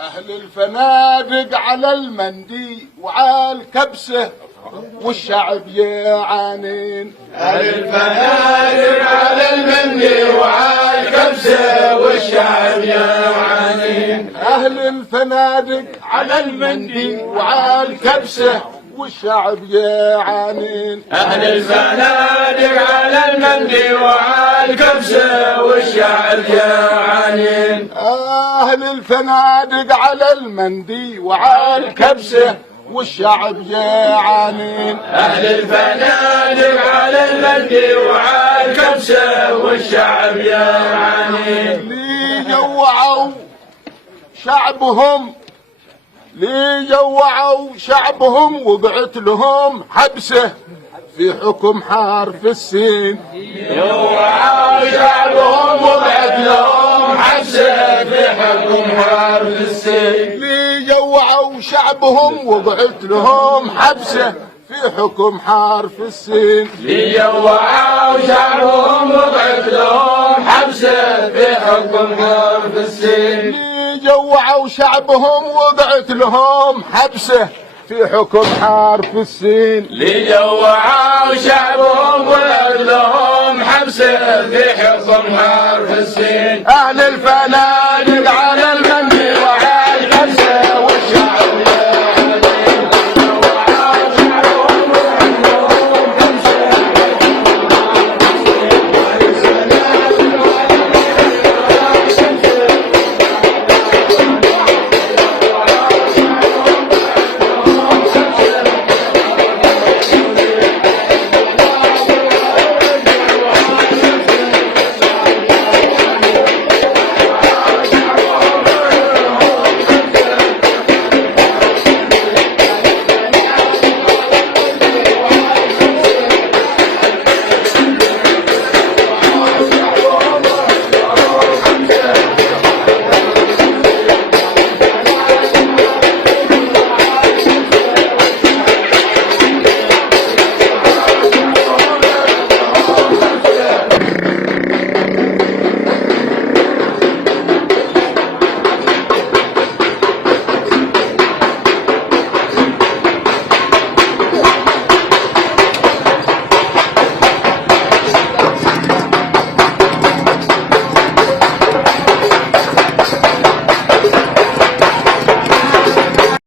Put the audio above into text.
أهل الفنادق على المندي وعلى الكبسة والشعب يعانين. أهل الفنادق على المندي وعلى الكبسة والشعب يعانين. أهل الفنادق على المندي وعلى الكبسة والشعب يعانين. أهل الفنادق على المندي وعلى الكبسة والشعب يعانين. أهل الفنادق على المندي وعلى الكبسة والشعب يعانين. أهل الفنادق على المندي وعلى الكبسة والشعب يعانين. لي جوعوا شعبهم، لي جوعوا شعبهم وقعت لهم حبسه في حكم حرف السين. جوعوا شعبهم وقعت لهم حبسه في حكم حرف السين. لي جوعوا شعبهم وقعت لهم حبسه في حكم حرف السين. جوعوا شعبهم وقعت لهم حبسه في حكم حرف السين. جوعوا شعبهم وقعت لهم حبسه في حكم حرف السين. جوعوا شعبهم وقعت لهم حبسه في حكم حرف السين. أهل الفنادق